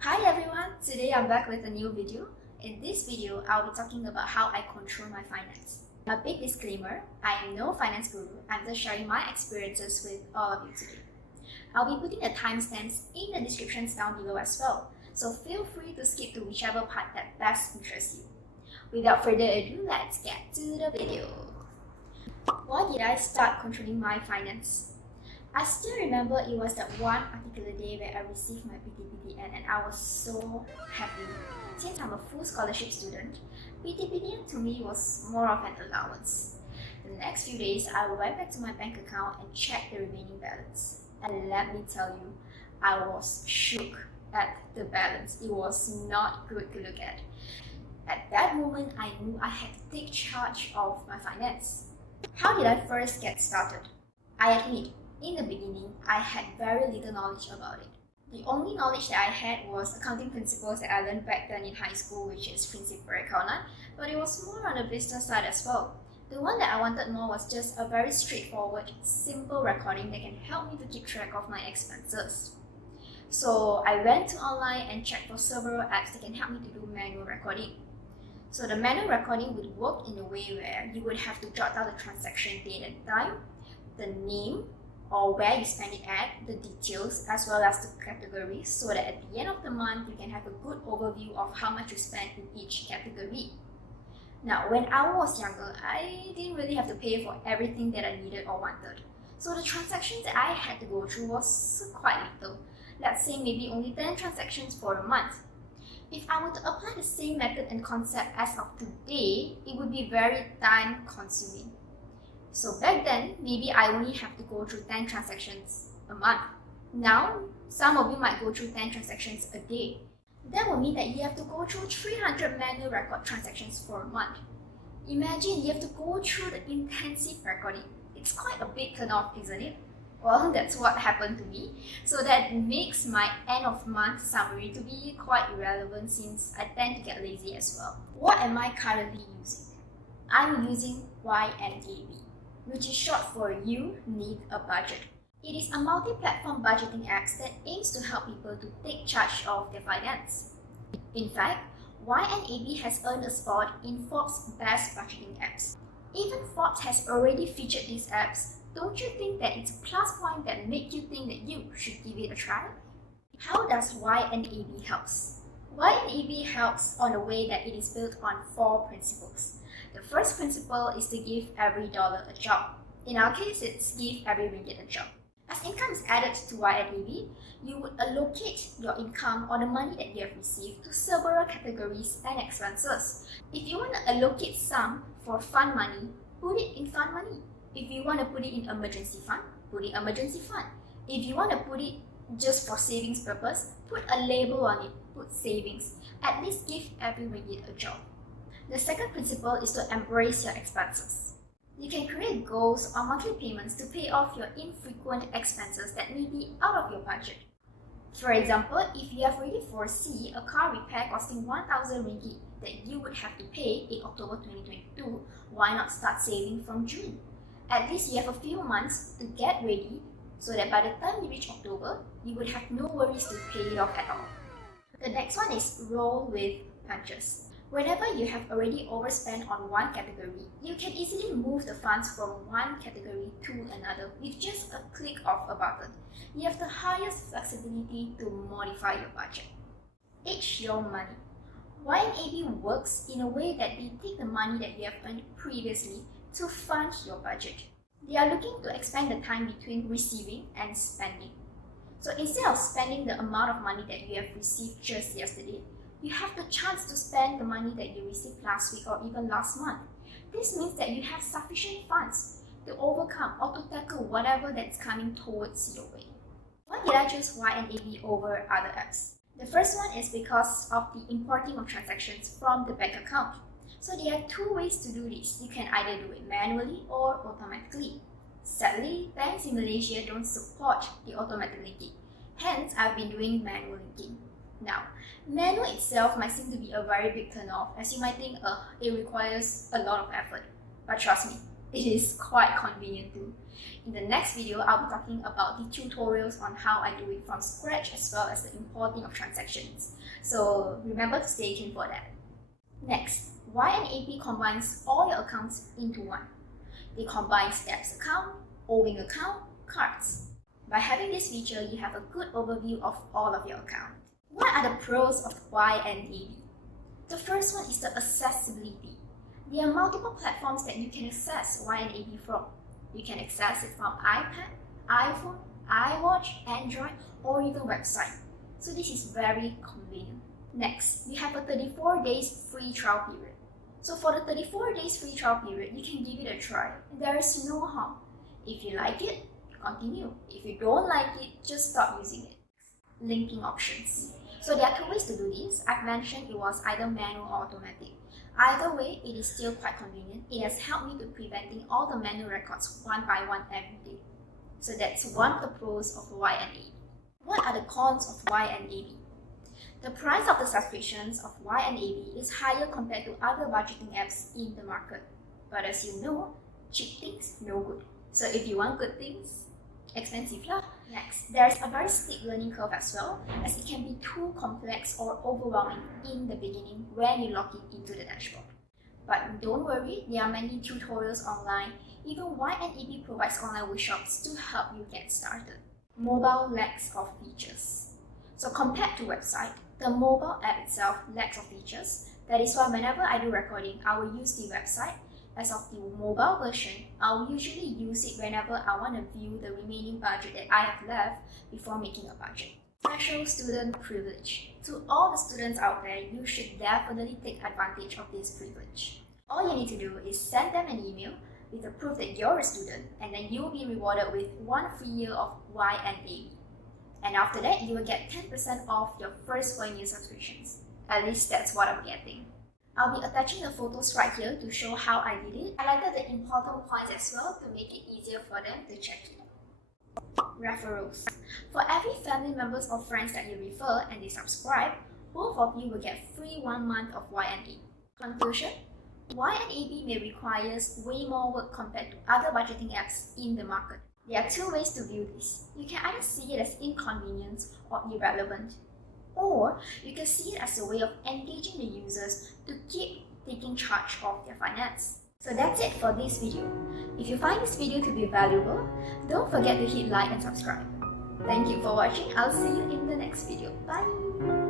Hi everyone, today I'm back with a new video. In this video, I'll be talking about how I control my finance. A big disclaimer, I am no finance guru, I'm just sharing my experiences with all of you today. I'll be putting the timestamps in the descriptions down below as well, so feel free to skip to whichever part that best interests you. Without further ado, let's get to the video. Why did I start controlling my finance? I still remember it was that one particular day where I received my PTPTN and I was so happy. Since I'm a full scholarship student, PTPTN to me was more of an allowance. The next few days, I went back to my bank account and checked the remaining balance. And let me tell you, I was shook at the balance. It was not good to look at. At that moment, I knew I had to take charge of my finance. How did I first get started? I admit, in the beginning, I had very little knowledge about it. The only knowledge that I had was accounting principles that I learned back then in high school, which is Prinsip Perekonomian, but it was more on the business side as well. The one that I wanted more was just a very straightforward, simple recording that can help me to keep track of my expenses. So I went to online and checked for several apps that can help me to do manual recording. So the manual recording would work in a way where you would have to jot down the transaction date and time, the name, or where you spend it at, the details, as well as the categories, so that at the end of the month, you can have a good overview of how much you spent in each category. Now, when I was younger, I didn't really have to pay for everything that I needed or wanted. So the transactions that I had to go through was quite little. Let's say maybe only 10 transactions for a month. If I were to apply the same method and concept as of today, it would be very time consuming. So back then, maybe I only have to go through 10 transactions a month. Now, some of you might go through 10 transactions a day. That would mean that you have to go through 300 manual record transactions for a month. Imagine you have to go through the intensive recording. It's quite a big turnoff, isn't it? Well, that's what happened to me. So that makes my end of month summary to be quite irrelevant since I tend to get lazy as well. What am I currently using? I'm using YNAB, which is short for You Need a Budget. It is a multi-platform budgeting app that aims to help people to take charge of their finance. In fact, YNAB has earned a spot in Forbes' Best Budgeting Apps. Even Forbes has already featured these apps. Don't you think that it's a plus point that makes you think that you should give it a try? How does YNAB helps? YNAB helps on the way that it is built on 4 principles. The first principle is to give every dollar a job. In our case, it's give every ringgit a job. As income is added to YNAB, you would allocate your income or the money that you have received to several categories and expenses. If you want to allocate some for fund money, put it in fund money. If you want to put it in emergency fund, put it in emergency fund. If you want to put it just for savings purpose, put a label on it, put savings. At least give every ringgit a job. The second principle is to embrace your expenses. You can create goals or monthly payments to pay off your infrequent expenses that may be out of your budget. For example, if you have already foreseen a car repair costing 1,000 ringgit that you would have to pay in October 2022, why not start saving from June? At least you have a few months to get ready so that by the time you reach October, you would have no worries to pay it off at all. The next one is roll with punches. Whenever you have already overspent on one category, you can easily move the funds from one category to another with just a click of a button. You have the highest flexibility to modify your budget. Age your money. YNAB works in a way that they take the money that you have earned previously to fund your budget. They are looking to expand the time between receiving and spending. So instead of spending the amount of money that you have received just yesterday, you have the chance to spend the money that you received last week or even last month. This means that you have sufficient funds to overcome or to tackle whatever that's coming towards your way. Why did I choose YNAB over other apps? The first one is because of the importing of transactions from the bank account. So there are 2 ways to do this. You can either do it manually or automatically. Sadly, banks in Malaysia don't support the automatic linking. Hence, I've been doing manual linking. Now, manual itself might seem to be a very big turn-off, as you might think it requires a lot of effort. But trust me, it is quite convenient too. In the next video, I'll be talking about the tutorials on how I do it from scratch as well as the importing of transactions. So remember to stay tuned for that. Next, YNAB combines all your accounts into one. They combine debts account, owing account, cards. By having this feature, you have a good overview of all of your accounts. What are the pros of YNAB? The first one is the accessibility. There are multiple platforms that you can access YNAB from. You can access it from iPad, iPhone, iWatch, Android, or even website. So this is very convenient. Next, we have a 34 days free trial period. So for the 34 days free trial period, you can give it a try. There is no harm. If you like it, continue. If you don't like it, just stop using it. Linking options. So there are two ways to do this. I've mentioned it was either manual or automatic. Either way, it is still quite convenient. It has helped me to preventing all the manual records one by one every day. So that's one of the pros of YNAB. What are the cons of YNAB? The price of the subscriptions of YNAB is higher compared to other budgeting apps in the market. But as you know, cheap things no good. So if you want good things, expensive lah. Next, there's a very steep learning curve as well, as it can be too complex or overwhelming in the beginning when you log it into the dashboard. But don't worry, there are many tutorials online. Even YNAB provides online workshops to help you get started. Mobile lacks of features. So compared to website, the mobile app itself lacks of features. That is why whenever I do recording, I will use the website. As of the mobile version, I'll usually use it whenever I want to view the remaining budget that I have left before making a budget. Special student privilege. To all the students out there, you should definitely take advantage of this privilege. All you need to do is send them an email with a proof that you're a student, and then you will be rewarded with 1 free year of YNAB. And after that, you will get 10% off your first 1 year subscriptions. At least that's what I'm getting. I'll be attaching the photos right here to show how I did it. I highlighted the important points as well to make it easier for them to check it. Referrals. For every family members or friends that you refer and they subscribe, both of you will get free 1 month of YNAB. Conclusion: YNAB may require way more work compared to other budgeting apps in the market. There are two ways to view this. You can either see it as inconvenience or irrelevant, or you can see it as a way of engaging the users to keep taking charge of their finance. So that's it for this video. If you find this video to be valuable, don't forget to hit like and subscribe. Thank you for watching. I'll see you in the next video. Bye!